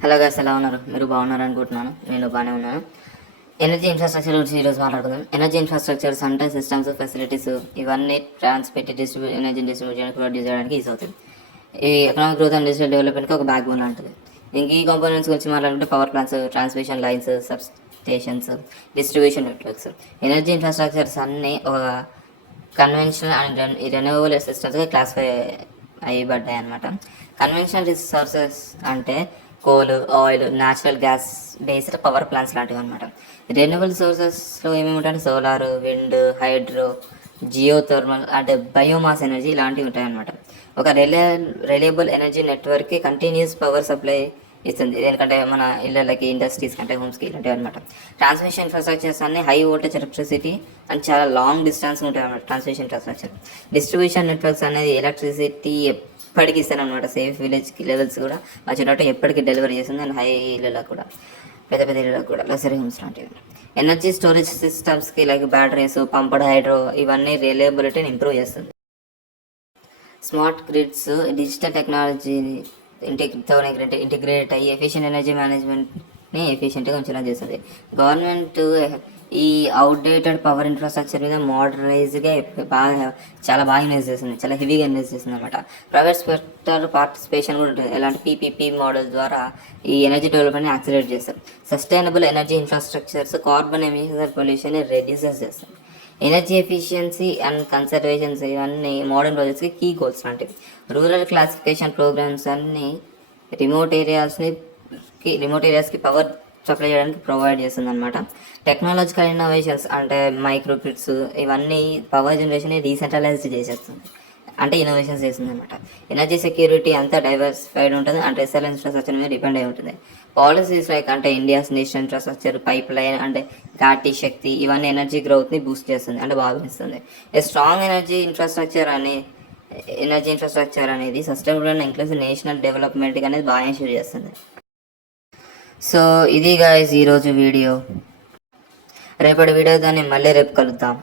Hello guys, ఎలా ఉన్నారు? మీరు బాగున్నారు అనుకుంటున్నాను. నేను బాగానే ఉన్నాను. ఎనర్జీ ఇన్ఫ్రాస్ట్రక్చర్ గురించి ఈరోజు మాట్లాడుకుందాం. ఎనర్జీ ఇన్ఫ్రాస్ట్రక్చర్స్ అంటే సిస్టమ్స్, ఫెసిలిటీస్ ఇవన్నీ ట్రాన్స్మిట్ ఎనర్జీ డిస్ట్రిబ్యూట్ చేయడానికి, ప్రొడ్యూస్ చేయడానికి యూజ్ అవుతుంది. ఈ ఎకనామిక్ గ్రోత్ అండ్ డిజిటల్ డెవలప్మెంట్కి ఒక బ్యాక్ బోన్ ఉంటుంది. ఇంక ఈ కాంపోనెంట్స్ గురించి మాట్లాడుకుంటే power plants, transmission lines, substations, distribution networks. Energy infrastructures అన్నీ ఒక కన్వెన్షనల్ అండ్ రెన్యూవబుల్ సిస్టమ్స్గా క్లాసిఫై అయ్యబడ్డాయి అనమాట. కన్వెన్షనల్ రిసోర్సెస్ అంటే coal, oil, natural gas based power plants లాంటివి అనమాట. రెన్యూవబుల్ సోర్సెస్లో ఏమేమి ఉంటాయంటే సోలార్, విండ్, హైడ్రో, జియోథర్మల్ అంటే బయోమాస్ ఎనర్జీ ఇలాంటివి ఉంటాయన్నమాట. ఒక రిలయబుల్ ఎనర్జీ నెట్వర్క్కి కంటిన్యూస్ పవర్ సప్లై ఇస్తుంది. ఎందుకంటే మన ఇళ్ళకి, ఇండస్ట్రీస్ కంటే హోమ్స్కి ఇలాంటివి అనమాట. ట్రాన్స్మిషన్ ఇన్ఫ్రాస్ట్రక్చర్స్ అన్ని హై వోల్టేజ్ ఎలక్ట్రిసిటీ అండ్ చాలా లాంగ్ డిస్టెన్స్ ఉంటాయి అన్నమాట. Transmission infrastructure. డిస్ట్రిబ్యూషన్ నెట్వర్క్స్ అనేది ఎలక్ట్రిసిటీ ఎప్పటికి ఇస్తాను అనమాట. సేఫ్ విలేజ్కి లెవెల్స్ కూడా వచ్చేటట్టు ఎప్పటికీ డెలివరీ చేస్తుంది. అండ్ హై ఇళ్ళకి కూడా, పెద్ద పెద్ద ఇళ్ళకి కూడా, లగ్జరీ హోమ్స్ లాంటివి. ఎనర్జీ స్టోరేజ్ సిస్టమ్స్కి లైక్ బ్యాటరీస్, పంప్డ్ హైడ్రో ఇవన్నీ రిలయబిలిటీని ఇంప్రూవ్ చేస్తుంది. స్మార్ట్ గ్రిడ్స్ డిజిటల్ టెక్నాలజీని ఇంటిగ్రేట్ అయ్యి ఎఫిషియెంట్ ఎనర్జీ మేనేజ్మెంట్ని ఎఫిషియెంట్గా ఉంచేలా చేస్తుంది. గవర్నమెంట్ ఈ అవుట్డేటెడ్ పవర్ ఇన్ఫ్రాస్ట్రక్చర్ మీద మోడరైజ్గా చాలా బాగా ఇన్వెస్ట్ చేస్తుంది, చాలా హెవీగా ఇన్వెస్ట్ చేస్తుంది అనమాట. ప్రైవేట్ సెక్టర్ పార్టిసిపేషన్ కూడా ఉంటుంది. ఎలాంటి పీపీపీ మోడల్ ద్వారా ఈ ఎనర్జీ డెవలప్మెంట్ని యాక్సిలరేట్ చేస్తారు. Sustainable energy infrastructures carbon emission పొల్యూషన్ని రెడ్యూసెస్ చేస్తాయి. ఎనర్జీ ఎఫిషియన్సీ అండ్ కన్సర్వేషన్స్ ఇవన్నీ మోడర్న్ ప్రాజెక్ట్స్కి కీ గోల్స్ లాంటివి. రూరల్ క్లాసిఫికేషన్ ప్రోగ్రామ్స్ అన్నీ రిమోట్ ఏరియాస్కి పవర్ సప్లై చేయడానికి ప్రొవైడ్ చేస్తుంది అనమాట. టెక్నాలజికల్ ఇన్నోవేషన్స్ అంటే మైక్రో గ్రిడ్స్ ఇవన్నీ పవర్ జనరేషన్ డీసెంట్రలైజ్డ్ చేసేస్తుంది, అంటే ఇన్నోవేషన్స్ చేస్తుంది అనమాట. ఎనర్జీ సెక్యూరిటీ అంతా డైవర్సిఫైడ్ ఉంటుంది అంటే రిసల్ ఇన్ఫ్రాస్ట్రక్చర్ మీద డిపెండ్ అయి ఉంటుంది. పాలసీస్ లైక్ అంటే India's national infrastructure, pipe line అంటే ఘాటీ శక్తి ఇవన్నీ ఎనర్జీ గ్రోత్ని బూస్ట్ చేస్తుంది, అంటే భావిస్తుంది. స్ట్రాంగ్ ఎనర్జీ ఇన్ఫ్రాస్ట్రక్చర్ అనేది సస్టైనబుల్ అండ్ ఇంక్లూసివ్ నేషనల్ డెవలప్మెంట్కి అనేది బాగా ఇన్షూర్ చేస్తుంది. సో ఇది గాయ్స్ ఈరోజు వీడియో. రేపటి వీడియో దాన్ని మళ్ళీ రేపు కలుద్దాం.